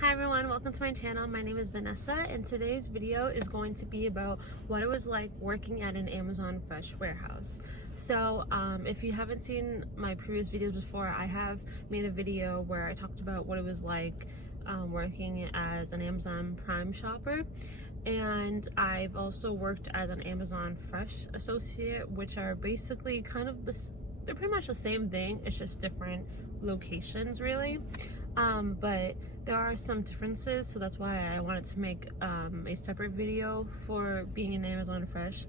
Hi everyone, welcome to my channel. My name is Vanessa and today's video is going to be about what it was like working at an Amazon Fresh warehouse. So if you haven't seen my previous videos before, I have made a video where I talked about what it was like working as an Amazon Prime shopper, and I've also worked as an Amazon Fresh associate, which are basically kind of they're pretty much the same thing, it's just different locations really. But there are some differences, so that's why I wanted to make a separate video for being an Amazon Fresh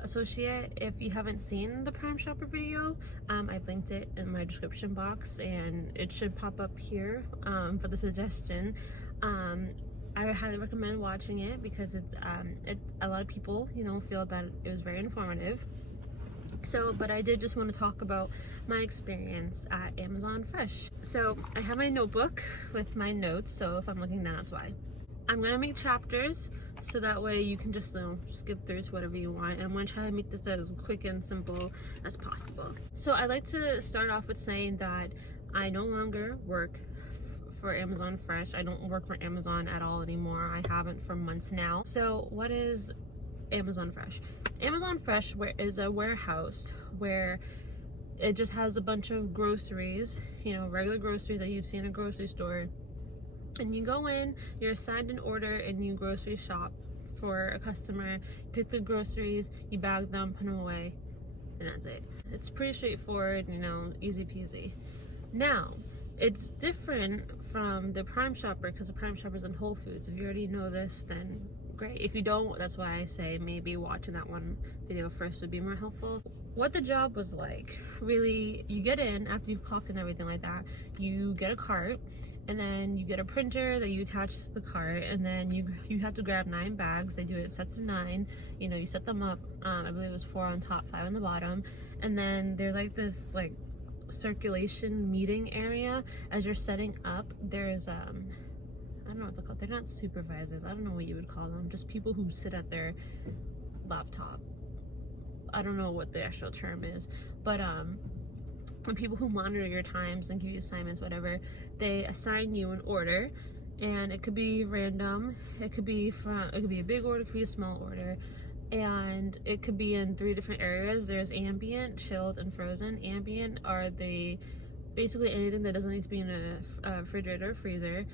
associate. If you haven't seen the Prime Shopper video, I've linked it in my description box and it should pop up here for the suggestion. I highly recommend watching it because it's a lot of people, feel that it was very informative. But I did just want to talk about my experience at Amazon Fresh. So I have my notebook with my notes, so if I'm looking down, that's why. I'm gonna make chapters so that way you can just skip through to whatever you want. And I'm gonna try to make this as quick and simple as possible. So I'd like to start off with saying that I no longer work for Amazon Fresh. I don't work for Amazon at all anymore. I haven't for months now. So what is Amazon Fresh? Amazon Fresh is a warehouse where it just has a bunch of groceries, regular groceries that you see in a grocery store. And you go in, you're assigned an order, and you grocery shop for a customer, pick the groceries, you bag them, put them away, and that's it. It's pretty straightforward, easy peasy. Now, it's different from the Prime Shopper because the Prime Shopper's in Whole Foods. If you already know this, then great. If you don't, that's why I say maybe watching that one video first would be more helpful. What the job was like, really, you get in after you've clocked and everything like that, you get a cart, and then you get a printer that you attach to the cart, and then you have to grab 9 bags. They do it in sets of 9. You set them up. I believe it was 4 on top, 5 on the bottom, and then there's this circulation meeting area as you're setting up. There's I don't know what it's called. They're not supervisors. I don't know what you would call them. Just people who sit at their laptop. I don't know what the actual term is, but people who monitor your times and give you assignments, whatever, they assign you an order, and it could be random. It could be a big order, it could be a small order, and it could be in 3 different areas. There's ambient, chilled, and frozen. Ambient are basically anything that doesn't need to be in a refrigerator or freezer.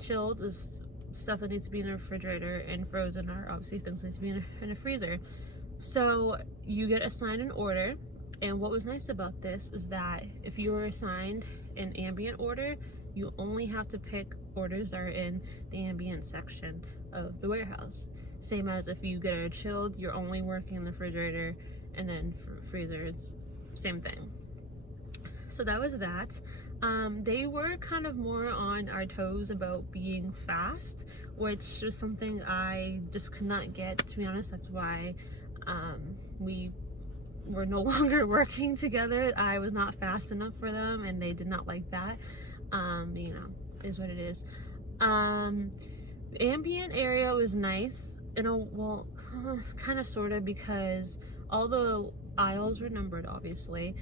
Chilled is stuff that needs to be in a refrigerator, and frozen are obviously things that need to be in a freezer. So you get assigned an order, and what was nice about this is that if you were assigned an ambient order, you only have to pick orders that are in the ambient section of the warehouse. Same as if you get a chilled, you're only working in the refrigerator, and then for freezer, it's same thing. So that was that. They were kind of more on our toes about being fast, which was something I just could not get, to be honest. That's why we were no longer working together. I was not fast enough for them, and they did not like that. Is what it is. The ambient area was nice, kind of sort of, because all the aisles were numbered, obviously,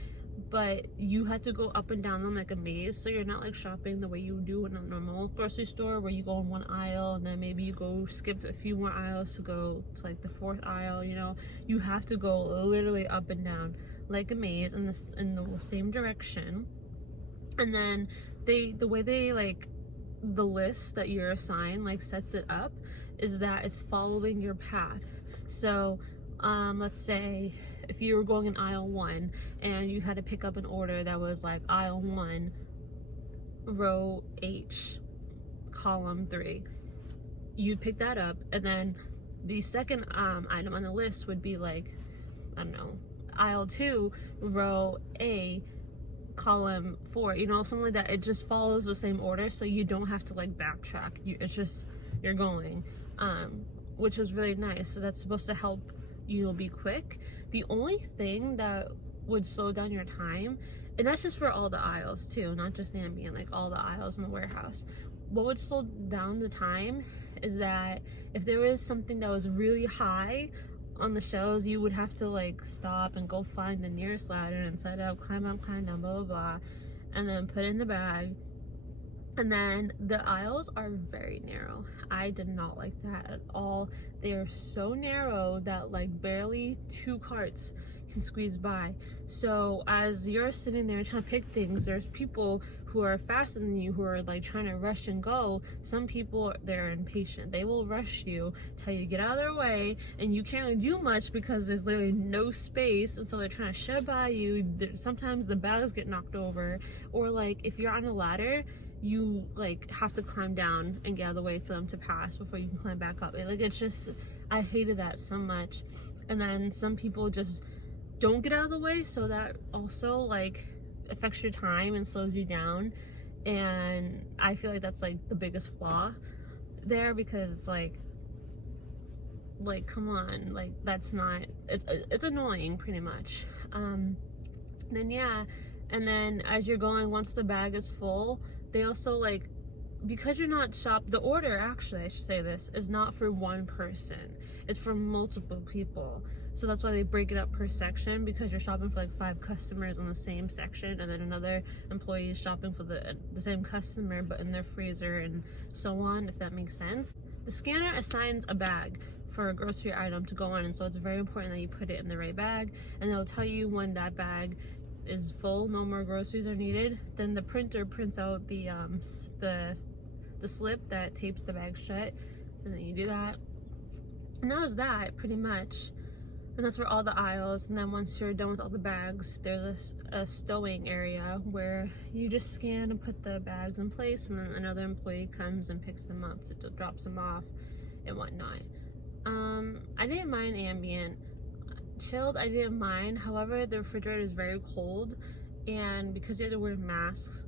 but you had to go up and down them like a maze. So you're not shopping the way you do in a normal grocery store where you go in one aisle and then maybe you go skip a few more aisles to go to the 4th aisle. You have to go literally up and down like a maze in the same direction. And then the way they the list that you're assigned sets it up is that it's following your path. So let's say if you were going in aisle 1 and you had to pick up an order that was aisle 1, row H, column 3, you'd pick that up, and then the second item on the list would be I don't know, aisle 2, row A, column 4, something like that. It just follows the same order, so you don't have to backtrack. It's just you're going, which was really nice. So that's supposed to help be quick. The only thing that would slow down your time, and that's just for all the aisles too, not just ambient, all the aisles in the warehouse. What would slow down the time is that if there was something that was really high on the shelves, you would have to stop and go find the nearest ladder and set up, climb up, climb down, blah blah blah, and then put it in the bag, And then the aisles are very narrow. I did not like that at all. They are so narrow that like barely 2 carts can squeeze by. So as you're sitting there trying to pick things, there's people who are faster than you who are like trying to rush and go. Some people, they're impatient. They will rush you, tell you to get out of their way, and you can't really do much because there's literally no space, and so they're trying to shove by you. Sometimes the bags get knocked over, or like if you're on a ladder, you like have to climb down and get out of the way for them to pass before you can climb back up. Like, it's just, I hated that so much. And then some people just don't get out of the way, so that also like affects your time and slows you down. And I feel like that's like the biggest flaw there, because it's like come on, like that's not, it's annoying pretty much. Then yeah, and then as you're going, once the bag is full, they also like, because you're not the order, actually I should say this, is not for one person, it's for multiple people. So that's why they break it up per section, because you're shopping for like 5 customers in the same section, and then another employee is shopping for the same customer but in their freezer, and so on, if that makes sense. The scanner assigns a bag for a grocery item to go on, and so it's very important that you put it in the right bag, and they'll tell you when that bag is full, no more groceries are needed. Then the printer prints out the slip that tapes the bag shut, and then you do that, and that was that pretty much. And that's where all the aisles, and then once you're done with all the bags, there's a stowing area where you just scan and put the bags in place, and then another employee comes and picks them up, so drops them off and whatnot. I didn't mind ambient. Chilled, I didn't mind. However, the refrigerator is very cold, and because you had to wear masks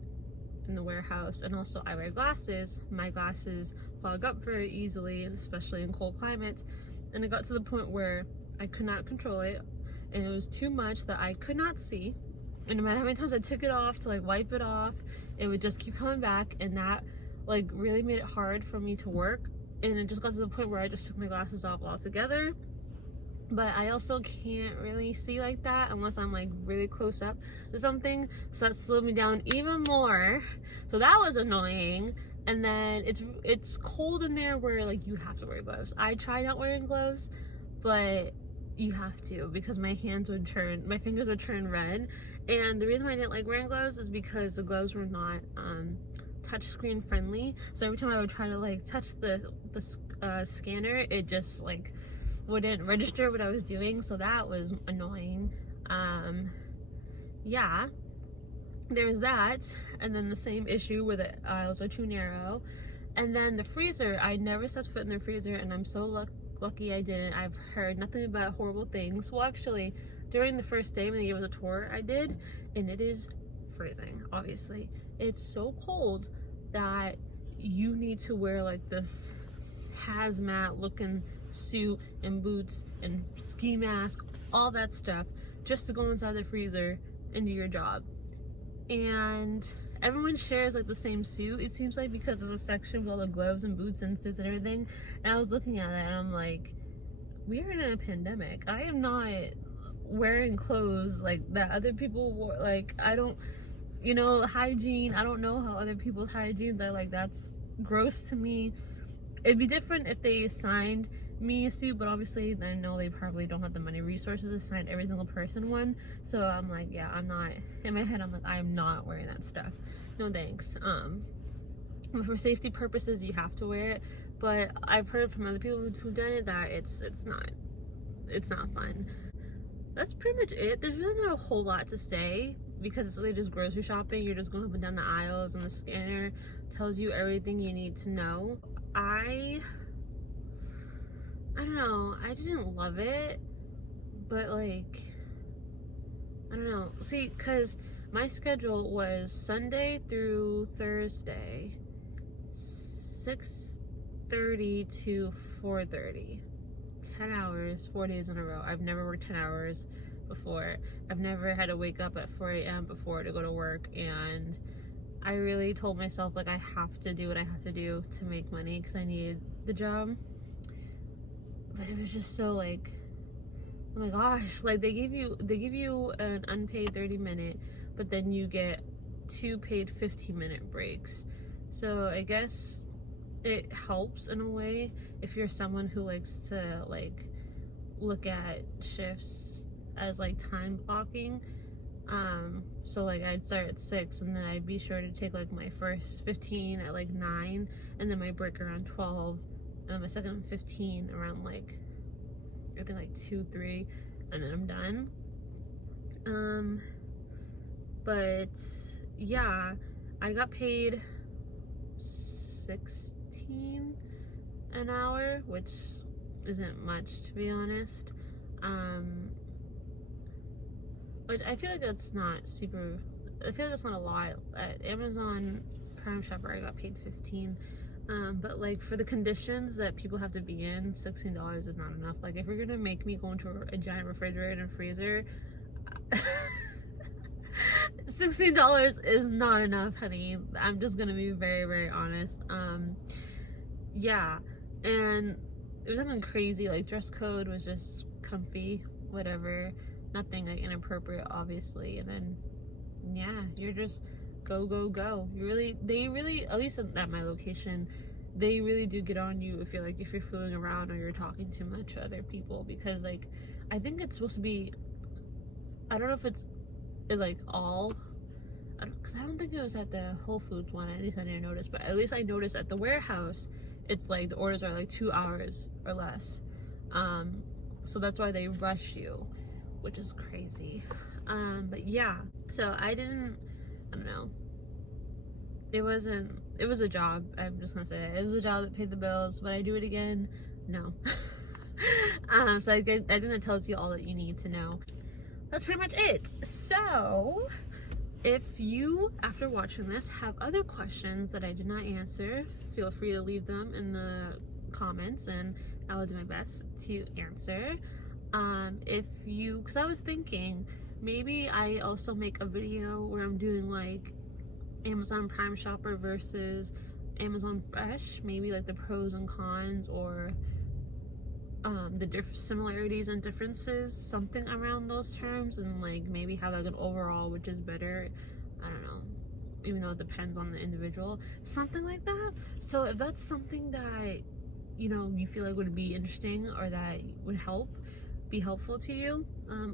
in the warehouse, and also I wear glasses, my glasses fog up very easily, especially in cold climates, and it got to the point where I could not control it, and it was too much that I could not see, and no matter how many times I took it off to like wipe it off, it would just keep coming back, and that like really made it hard for me to work. And it just got to the point where I just took my glasses off altogether. But I also can't really see like that unless I'm like really close up to something, so that slowed me down even more, so that was annoying. And then it's cold in there where like you have to wear gloves. I tried not wearing gloves, but you have to, because my fingers would turn red. And the reason why I didn't like wearing gloves is because the gloves were not touchscreen friendly, so every time I would try to like touch the scanner, it just like wouldn't register what I was doing, so that was annoying. Yeah, there's that. And then the same issue where the aisles are too narrow. And then the freezer, I never stepped foot in the freezer, and I'm so lucky I didn't. I've heard nothing about horrible things. Well, actually, during the first day when they gave us a tour, I did, and it is freezing, obviously. It's so cold that you need to wear like this hazmat looking suit and boots and ski mask, all that stuff, just to go inside the freezer and do your job. And everyone shares like the same suit, it seems like, because there's a section with all the gloves and boots and suits and everything. And I was looking at it and I'm like, we are in a pandemic. I am not wearing clothes like that other people wore. Like, I don't, you know, hygiene, I don't know how other people's hygienes are. Like, that's gross to me. It'd be different if they assigned me a suit, but obviously I know they probably don't have the money resources to assign every single person one. So I'm like, yeah, I'm not, in my head I'm like, I'm not wearing that stuff, no thanks. But for safety purposes you have to wear it, but I've heard from other people who've done it that it's not fun. That's pretty much it. There's really not a whole lot to say, because it's really just grocery shopping. You're just going up and down the aisles, and the scanner tells you everything you need to know. I don't know, I didn't love it, but like, I don't know. See, because my schedule was Sunday through Thursday, 6:30 to 4:30, 10 hours, 4 days in a row. I've never worked 10 hours before. I've never had to wake up at 4 a.m. before to go to work, and I really told myself like I have to do what I have to do to make money because I needed the job. But it was just so like, oh my gosh, like they give you an unpaid 30-minute, but then you get 2 paid 15-minute breaks. So I guess it helps in a way if you're someone who likes to like look at shifts as like time blocking. So like I'd start at 6 and then I'd be sure to take like my first 15 at like 9 and then my break around 12 and then my second 15 around like I think like 2, 3 and then I'm done. But yeah, I got paid $16 an hour, which isn't much to be honest. But I feel like that's not super, I feel like that's not a lot. At Amazon Prime Shopper I got paid $15. But like for the conditions that people have to be in, $16 is not enough. Like if you're gonna make me go into a giant refrigerator and freezer, $16 is not enough, honey. I'm just gonna be very, very honest. Yeah, and it was nothing crazy. Like dress code was just comfy, whatever. Nothing like inappropriate, obviously. And then yeah, you're just go, go, go. They really, at least at my location, they really do get on you if you're fooling around or you're talking too much to other people, because like I think it's supposed to be, I don't know if it's like all, because I don't think it was at the Whole Foods one, at least I didn't notice, but at least I noticed at the warehouse it's like the orders are like 2 hours or less. So that's why they rush you, which is crazy. But yeah, so I don't know. It was a job. I'm just gonna say it was a job that paid the bills. Would I do it again? No. So I think that tells you all that you need to know. That's pretty much it. So if you, after watching this, have other questions that I did not answer, feel free to leave them in the comments and I will do my best to answer. Because I was thinking maybe I also make a video where I'm doing like Amazon Prime Shopper versus Amazon Fresh, maybe like the pros and cons, or the similarities and differences, something around those terms, and like maybe have like an overall which is better. I don't know, even though it depends on the individual, something like that. So if that's something that you feel like would be interesting or that would be helpful to you,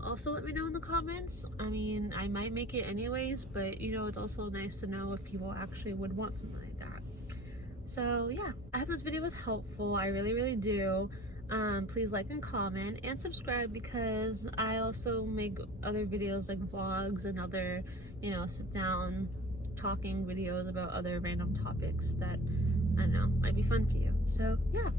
also let me know in the comments. I mean, I might make it anyways, but it's also nice to know if people actually would want something like that. So yeah, I hope this video was helpful. I really, really do. Please like and comment and subscribe, because I also make other videos like vlogs and other sit down talking videos about other random topics that I don't know might be fun for you. So yeah.